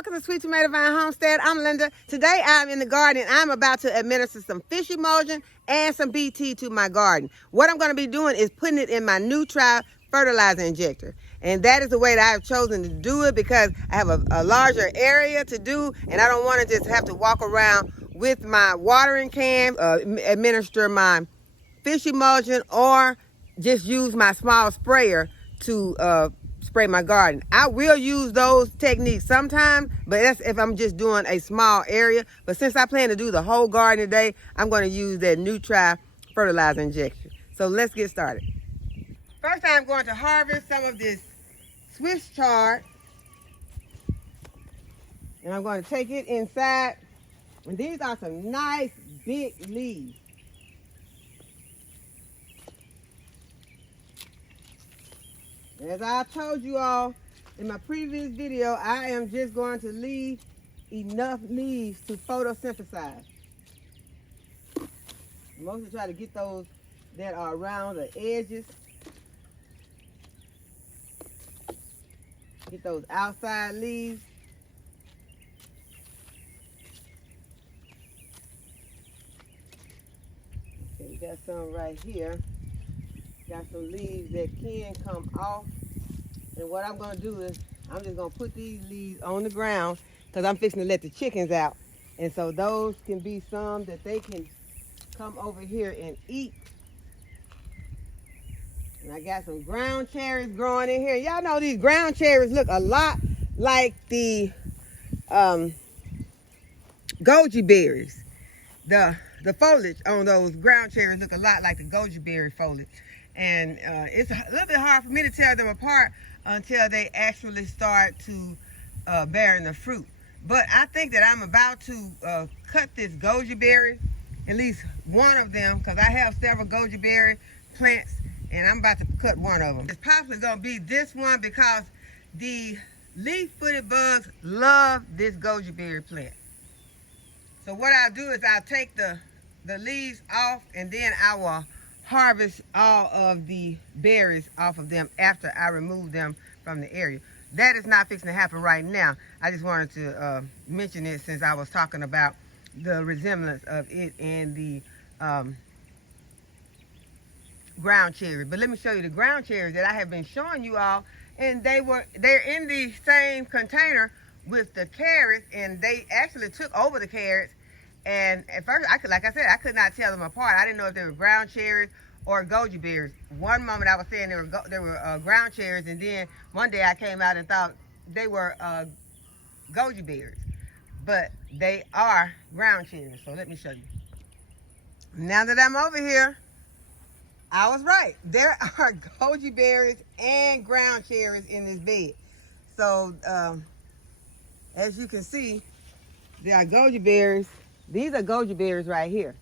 welcome to Sweet Tomato Vine Homestead. I'm Linda. Today I'm in the garden and I'm about to administer some fish emulsion and some BT to my garden. What I'm going to be doing is putting it in my NEWTRY fertilizer injector. And that is the way that I've chosen to do it because I have a larger area to do and I don't want to just have to walk around with my watering can, administer my fish emulsion, or just use my small sprayer to spray my garden. I will use those techniques sometimes, but that's if I'm just doing a small area. But since I plan to do the whole garden today, I'm going to use that NEWTRY fertilizer injection. So let's get started. First, I'm going to harvest some of this Swiss chard, and I'm going to take it inside. And these are some nice big leaves. As I told you all in my previous video, I am just going to leave enough leaves to photosynthesize. I mostly try to get those that are around the edges. Get those outside leaves. Okay, we got some right here. Got some leaves that can come off. And what I'm going to do is I'm just going to put these leaves on the ground because I'm fixing to let the chickens out. And so those can be some that they can come over here and eat. And I got some ground cherries growing in here. Y'all know these ground cherries look a lot like the goji berries. The foliage on those ground cherries look a lot like the goji berry foliage. And it's a little bit hard for me to tell them apart until they actually start to bearing the fruit. But I think that I'm about to cut this goji berry, at least one of them, because I have several goji berry plants, and I'm about to cut one of them. It's possibly going to be this one because the leaf-footed bugs love this goji berry plant. So what I'll do is I'll take the leaves off, and then I will harvest all of the berries off of them after I remove them from the area. That is not fixing to happen right now. I just wanted to mention it since I was talking about the resemblance of it and the ground cherry. But let me show you the ground cherries that I have been showing you all, and they're in the same container with the carrots, and they actually took over the carrots. And at first, like I said, I could not tell them apart. I didn't know if they were ground cherries or goji berries. One moment I was saying they were ground cherries, and then one day I came out and thought they were goji berries. But they are ground cherries. So let me show you. Now that I'm over here, I was right. There are goji berries and ground cherries in this bed. So as you can see, there are goji berries. These are goji berries right here.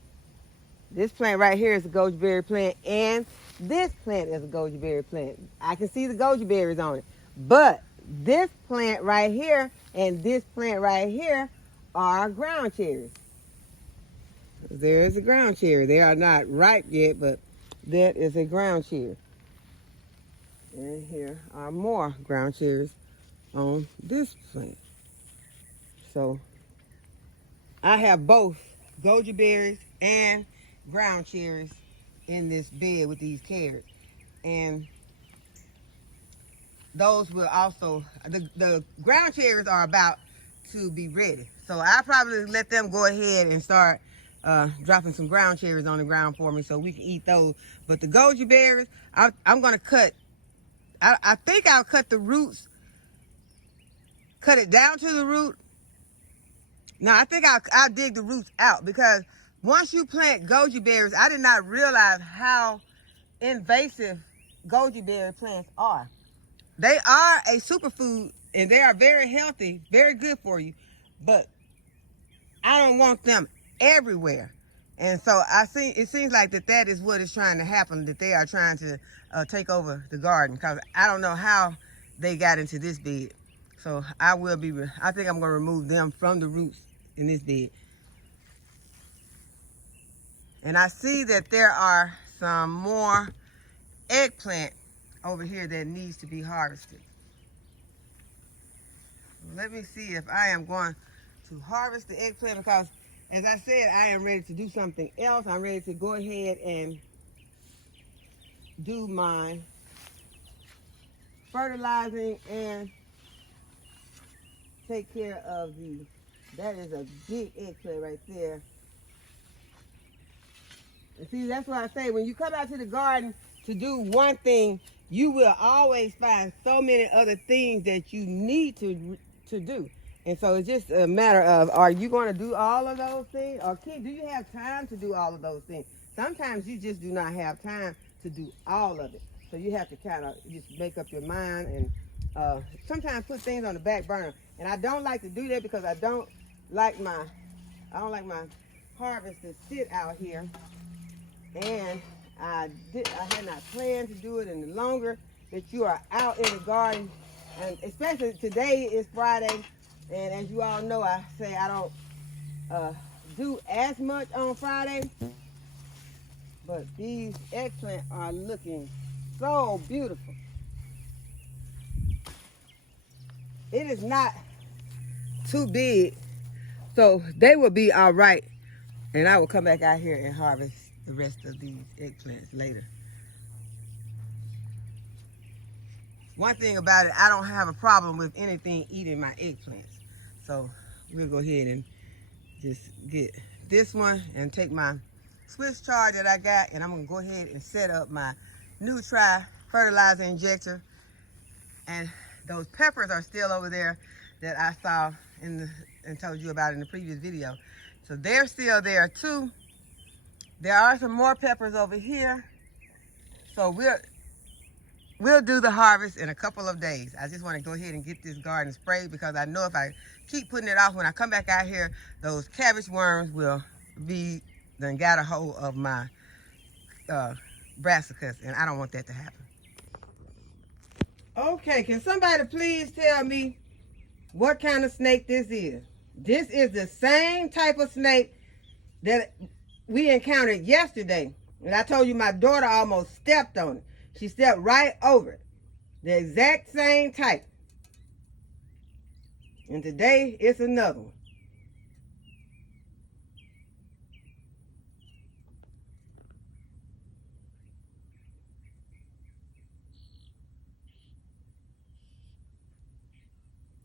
This plant right here is a goji berry plant, and this plant is a goji berry plant. I can see the goji berries on it. But this plant right here and this plant right here are ground cherries. There is a ground cherry. They are not ripe yet, but that is a ground cherry. And here are more ground cherries on this plant. So I have both goji berries and ground cherries in this bed with these carrots. And those will also, the ground cherries are about to be ready. So I'll probably let them go ahead and start dropping some ground cherries on the ground for me so we can eat those. But the goji berries, I'm going to cut, I think I'll cut the roots, cut it down to the root. No, I think I'll dig the roots out because once you plant goji berries, I did not realize how invasive goji berry plants are. They are a superfood and they are very healthy, very good for you, but I don't want them everywhere. And so it seems like that is what is trying to happen, that they are trying to take over the garden because I don't know how they got into this bed. So I think I'm going to remove them from the roots in this bed. And I see that there are some more eggplant over here that needs to be harvested. let me see if I am going to harvest the eggplant, because as I said, I am ready to do something else. I'm ready to go ahead and do my fertilizing and take care of that is a big eggplant right there. And see, that's what I say, when you come out to the garden to do one thing, you will always find so many other things that you need to do. And so it's just a matter of, are you going to do all of those things? Or do you have time to do all of those things? Sometimes you just do not have time to do all of it. So you have to kind of just make up your mind and sometimes put things on the back burner. And I don't like to do that because I don't like my harvest to sit out here. And I had not planned to do it, and the longer that you are out in the garden, and especially today is Friday, and as you all know, I say I don't do as much on Friday, but these eggplant are looking so beautiful. It is not too big, so they will be all right, and I will come back out here and harvest the rest of these eggplants later. One thing about it, I don't have a problem with anything eating my eggplants. So we'll go ahead and just get this one and take my Swiss chard that I got, and I'm gonna go ahead and set up my NEWTRY fertilizer injector. And those peppers are still over there that I saw and told you about in the previous video. So they're still there too. There are some more peppers over here. So we'll do the harvest in a couple of days. I just want to go ahead and get this garden sprayed, because I know if I keep putting it off, when I come back out here, those cabbage worms will be done got a hold of my brassicas, and I don't want that to happen. Okay, can somebody please tell me what kind of snake this is? This is the same type of snake that we encountered yesterday. And I told you my daughter almost stepped on it. She stepped right over it. The exact same type. And today it's another one.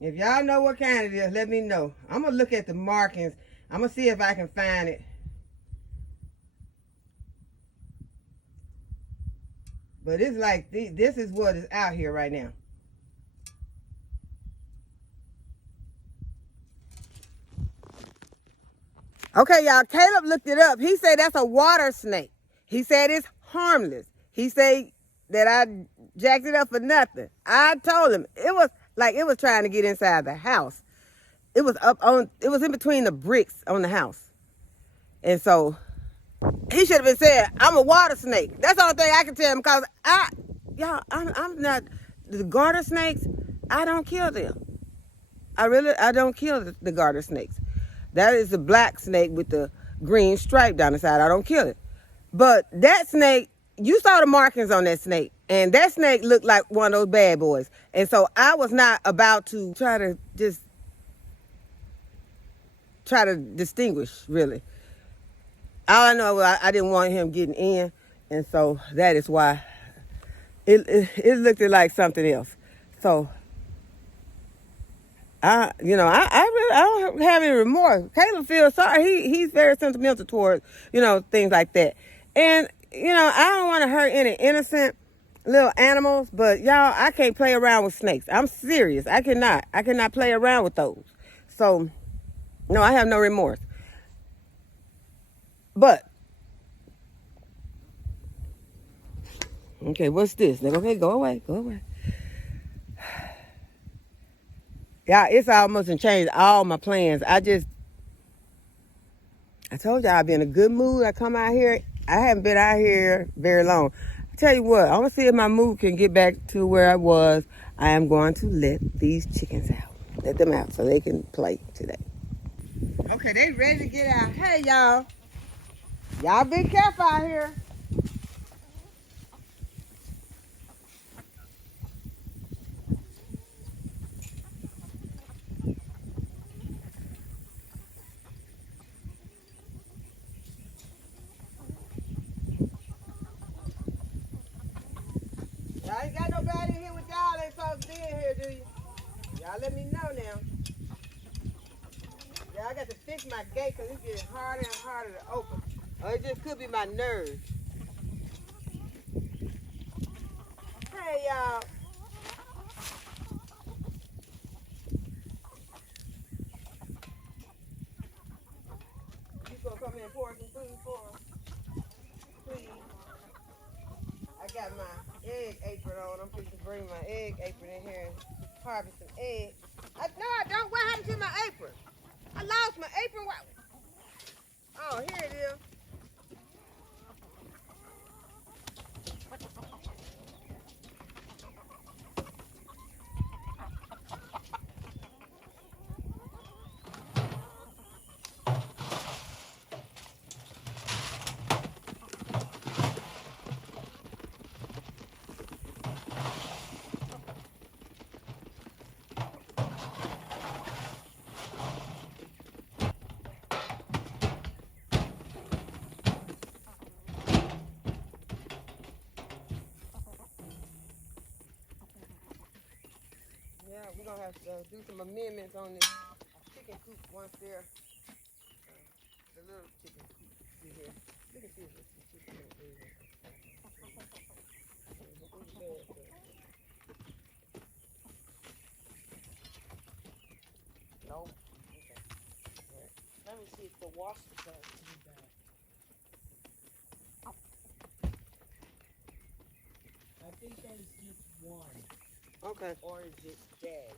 If y'all know what kind it is, let me know. I'm going to look at the markings. I'm going to see if I can find it. But it's like, this is what is out here right now. Okay, y'all, Caleb looked it up. He said that's a water snake. He said it's harmless. He said that I jacked it up for nothing. I told him it was like it was trying to get inside the house. It was in between the bricks on the house. And so he should have been saying, I'm a water snake. That's the only thing I can tell him, because I'm not, the garter snakes, I don't kill them. I don't kill the garter snakes. That is the black snake with the green stripe down the side. I don't kill it. But that snake, you saw the markings on that snake, and that snake looked like one of those bad boys. And so I was not about to try to distinguish, really. All I know was I didn't want him getting in, and so that is why it looked like something else. So I don't have any remorse. Caleb feels sorry. He's very sentimental towards, things like that. And, I don't want to hurt any innocent little animals, but y'all, I can't play around with snakes. I'm serious. I cannot play around with those. So, no, I have no remorse. But, okay, what's this? Okay, go away. Yeah, it's almost changed all my plans. I told y'all I've been in a good mood. I come out here. I haven't been out here very long. I tell you what, I'm going to see if my mood can get back to where I was. I am going to let these chickens out. Let them out so they can play today. Okay, they ready to get out. Hey, y'all. Y'all be careful out here. Y'all let me know now. Yeah, I got to fix my gate because it's getting harder and harder to open. Or it just could be my nerves. Hey, y'all. You gonna come in and pour some food for us? Please. I got my egg apron on. I'm going to bring my egg apron in here and harvest some eggs. No, I don't. What happened to my apron? I lost my apron. Oh, here it is. Yeah, we're going to have to do some amendments on this chicken coop once they're, the little chicken coop in here. Look at this. Chicken in here. No. Okay. Right. Let me see if the washer does any bad. I think that is just one. Okay. Or is it dead?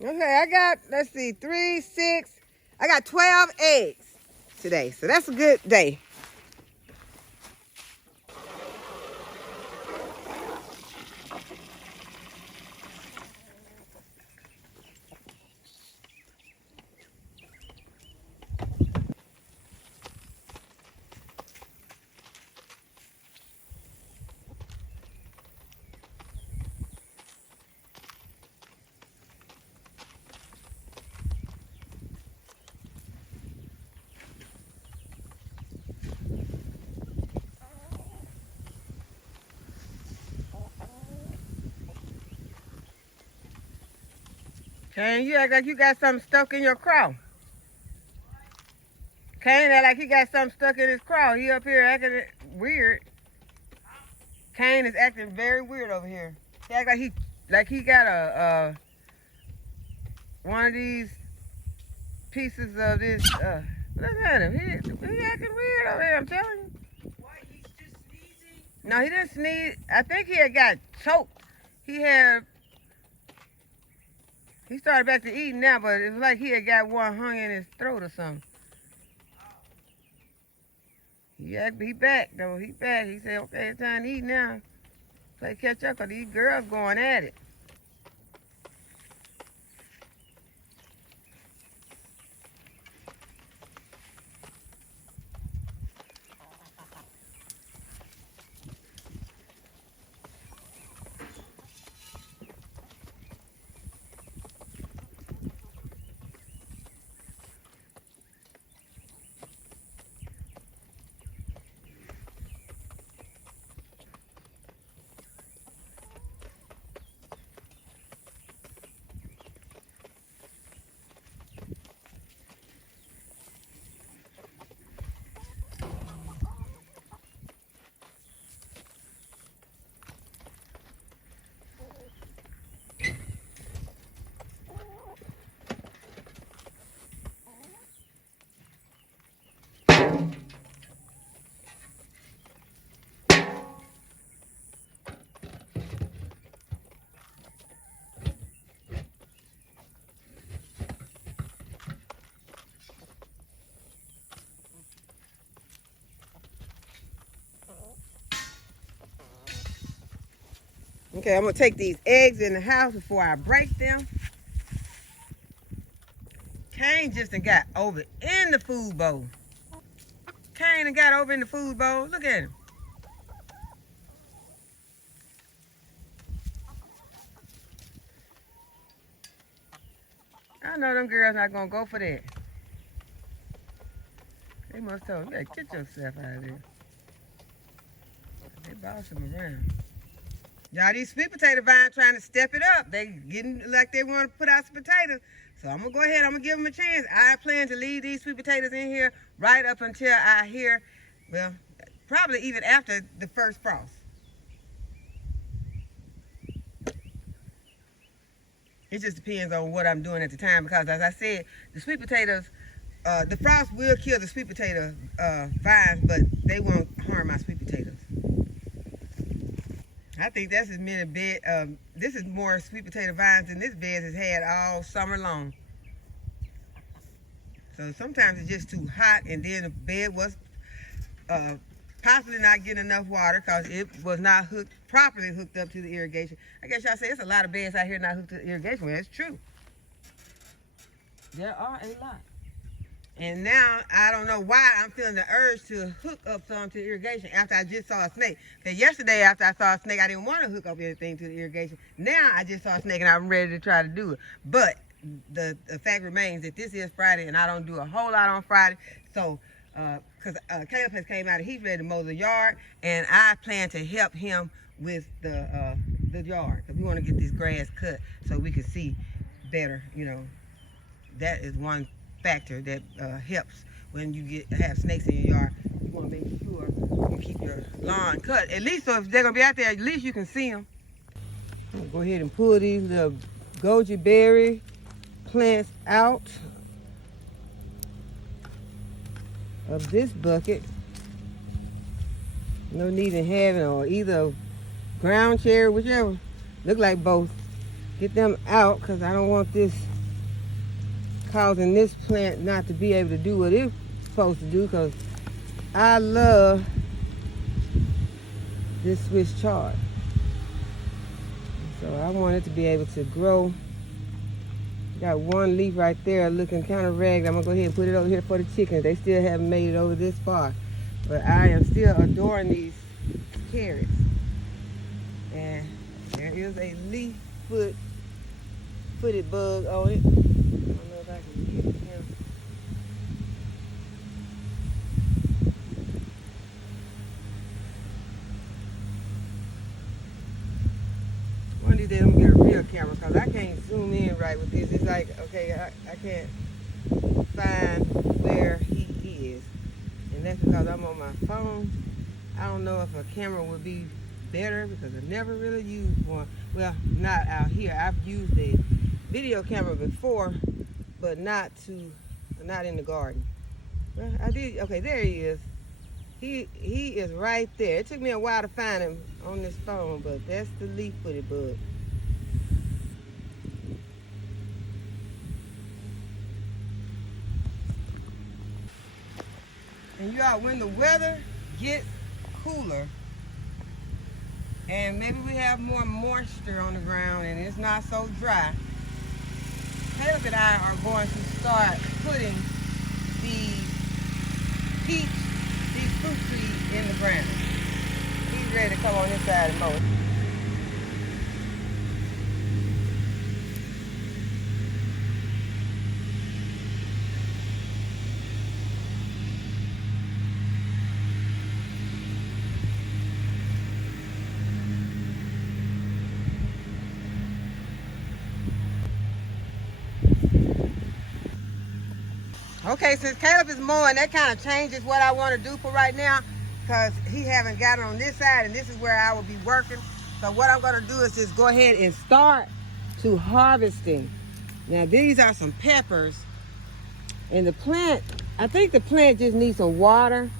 Okay, I got, let's see, 3, 6, I got 12 eggs today. So that's a good day. Kane, you act like you got something stuck in your craw. Kane act like he got something stuck in his craw. He up here acting weird. Kane is acting very weird over here. He act like he got a one of these pieces of this. Look at him. He acting weird over here. I'm telling you. Why? He's just sneezing? No, he didn't sneeze. I think he had got choked. He started back to eating now, but it was like he had got one hung in his throat or something. He back though. He back. He said, okay, it's time to eat now. Play catch up because these girls going at it. Okay, I'm going to take these eggs in the house before I break them. Kane just done got over in the food bowl. Kane done got over in the food bowl. Look at him. I know them girls not going to go for that. They must have told, you gotta get yourself out of there. They boss him around. Y'all, these sweet potato vines trying to step it up. They getting like they want to put out some potatoes. So I'm going to go ahead. I'm going to give them a chance. I plan to leave these sweet potatoes in here right up until I hear, well, probably even after the first frost. It just depends on what I'm doing at the time because, as I said, the sweet potatoes, the frost will kill the sweet potato vines, but they won't harm my sweet potatoes. I think that's as many bed. This is more sweet potato vines than this bed has had all summer long. So sometimes it's just too hot, and then the bed was possibly not getting enough water because it was not properly hooked up to the irrigation. I guess y'all say it's a lot of beds out here not hooked to the irrigation. Well, that's true. There are a lot. And now, I don't know why I'm feeling the urge to hook up some to irrigation after I just saw a snake. Because yesterday, after I saw a snake, I didn't want to hook up anything to the irrigation. Now, I just saw a snake and I'm ready to try to do it. But the fact remains that this is Friday and I don't do a whole lot on Friday. So, because Caleb has came out and he's ready to mow the yard. And I plan to help him with the yard. Because we want to get this grass cut so we can see better, you know. That is one factor that helps when you have snakes in your yard. You want to make sure you keep your lawn cut. At least, so if they're going to be out there, at least you can see them. I'm going to go ahead and pull these little goji berry plants out of this bucket. No need in having or either ground cherry, whichever. Look like both. Get them out because I don't want this causing this plant not to be able to do what it's supposed to do, because I love this Swiss chard. So I want it to be able to grow. Got one leaf right there looking kind of ragged. I'm gonna go ahead and put it over here for the chickens. They still haven't made it over this far, but I am still adoring these carrots. And there is a leaf footed bug on it. I can get him. One of these days I'm gonna get a real camera because I can't zoom in right with this. It's like, okay, I can't find where he is. And that's because I'm on my phone. I don't know if a camera would be better because I've never really used one. Well, not out here. I've used a video camera before, but not in the garden. Well, I did. Okay, there he is. He is right there. It took me a while to find him on this phone, but that's the leaf-footed bug. And y'all, when the weather gets cooler and maybe we have more moisture on the ground and it's not so dry, Caleb and I are going to start putting these fruit trees in the ground. He's ready to come on this side and mow it. Okay, since Caleb is mowing, that kind of changes what I want to do for right now because he haven't gotten on this side and this is where I will be working. So what I'm going to do is just go ahead and start to harvesting. Now these are some peppers and the plant, I think the plant just needs some water.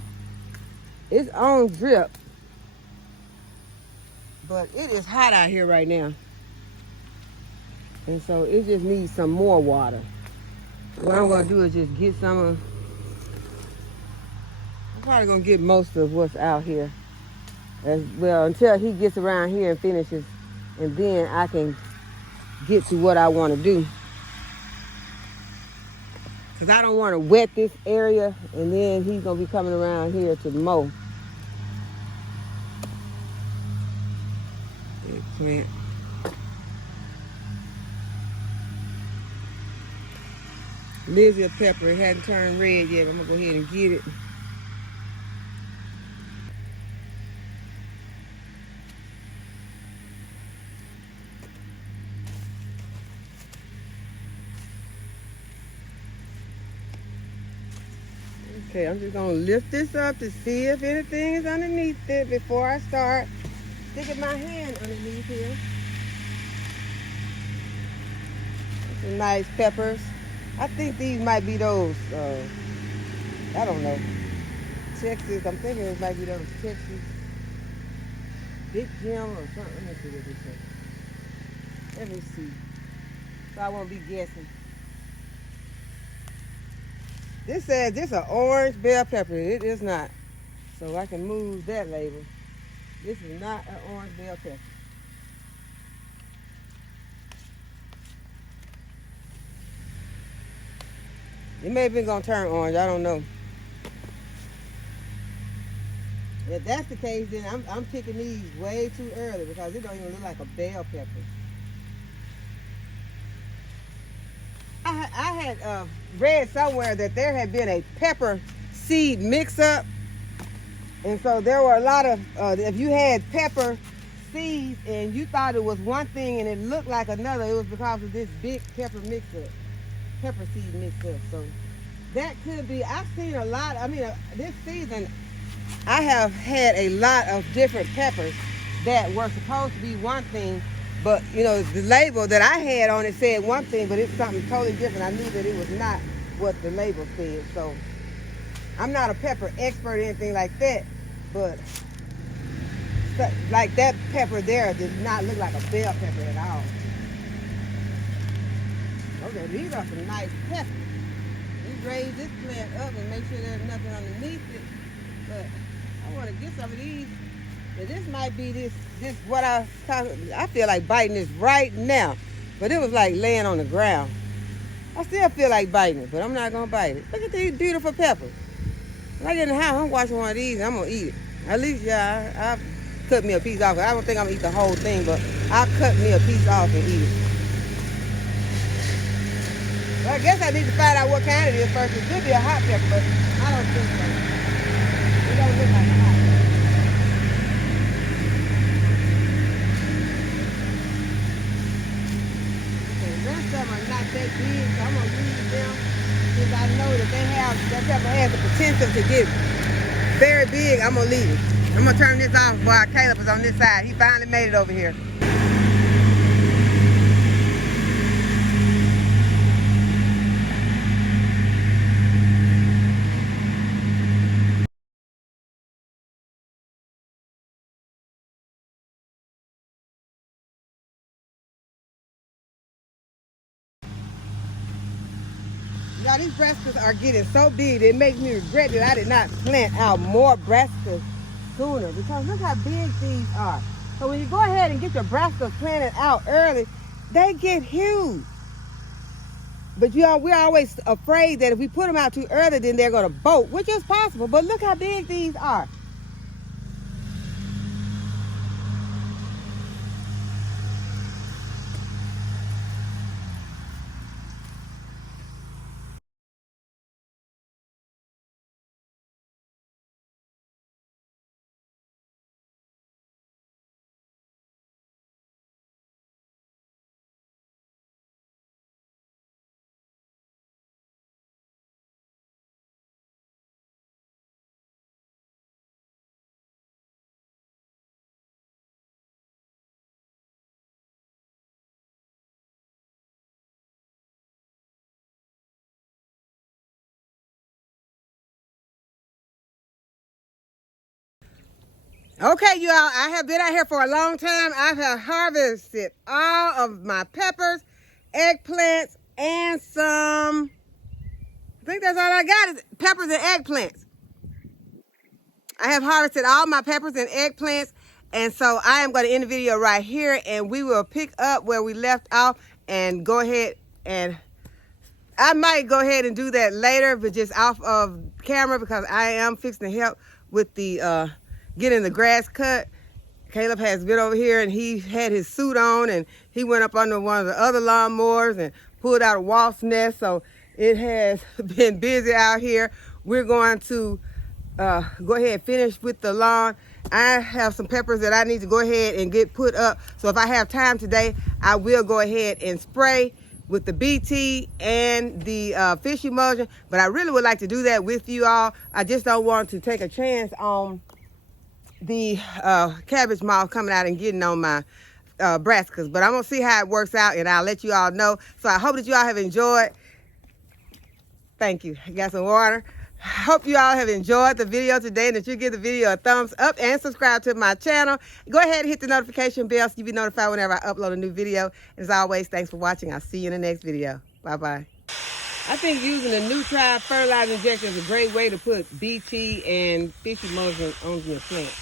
It's on drip, but it is hot out here right now. And so it just needs some more water. What I'm going to do is just get some of, I'm probably going to get most of what's out here as well until he gets around here and finishes, and then I can get to what I want to do. Because I don't want to wet this area and then he's going to be coming around here to mow. Eggplant. Lizzie a pepper, it hadn't turned red yet. I'm gonna go ahead and get it. Okay, I'm just gonna lift this up to see if anything is underneath it before I start sticking my hand underneath here. Some nice peppers. I think these might be those, I don't know, Texas. I'm thinking it might be those Texas Big Jim or something. Let me see what this is. Let me see. So I won't be guessing. This says this is an orange bell pepper. It is not. So I can move that label. This is not an orange bell pepper. It may have been gonna turn orange, I don't know. If that's the case, then I'm picking these way too early because it don't even look like a bell pepper. I had read somewhere that there had been a pepper seed mix-up, and so there were a lot of, if you had pepper seeds and you thought it was one thing and it looked like another, it was because of this big pepper mix-up, pepper seed mix-up. So that could be, I've seen a lot, I mean, this season, I have had a lot of different peppers that were supposed to be one thing, but you know, the label that I had on it said one thing, but it's something totally different. I knew that it was not what the label said. So I'm not a pepper expert or anything like that, but like that pepper there did not look like a bell pepper at all. Okay, these are some nice peppers. We raise this plant up and make sure there's nothing underneath it, but I want to get some of these. And this might be this what I feel like biting this right now, but it was like laying on the ground. I still feel like biting it, but I'm not gonna bite it. Look at these beautiful peppers. When I get in the house, I'm washing one of these and I'm gonna eat it. At least, yeah, I'll cut me a piece off. I don't think I'm gonna eat the whole thing, but I'll cut me a piece off and eat it. Well, I guess I need to find out what kind it is first. It could be a hot pepper, but I don't think so. It don't look like a hot pepper. Some are not that big, so I'm gonna leave them because I know that that pepper has the potential to get very big. I'm gonna leave it. I'm gonna turn this off while Caleb is on this side. He finally made it over here. Y'all, these brassicas are getting so big, it makes me regret that I did not plant out more brassicas sooner, because look how big these are. So when you go ahead and get your brassicas planted out early, they get huge. But we're always afraid that if we put them out too early, then they're gonna bolt, which is possible, but look how big these are. Okay, you all, I have been out here for a long time. I have harvested all of my peppers, eggplants, and some, I think that's all I got is peppers and eggplants. I have harvested all my peppers and eggplants, and so I am going to end the video right here, and we will pick up where we left off and go ahead, and I might go ahead and do that later, but just off of camera, because I am fixing to help with the getting the grass cut. Caleb has been over here and he had his suit on and he went up under one of the other lawnmowers and pulled out a wasp nest. So it has been busy out here. We're going to go ahead and finish with the lawn. I have some peppers that I need to go ahead and get put up. So if I have time today, I will go ahead and spray with the BT and the fish emulsion, but I really would like to do that with you all. I just don't want to take a chance on the cabbage moth coming out and getting on my brassicas, but I'm gonna see how it works out and I'll let you all know. So I hope that you all have enjoyed. Thank you. I got some water. Hope you all have enjoyed the video today and that you give the video a thumbs up and subscribe to my channel. Go ahead and hit the notification bell so you'll be notified whenever I upload a new video. As always, thanks for watching. I'll see you in the next video. Bye-bye. I think using the NEWTRY fertilizer injector is a great way to put BT and fish emulsion on your plant.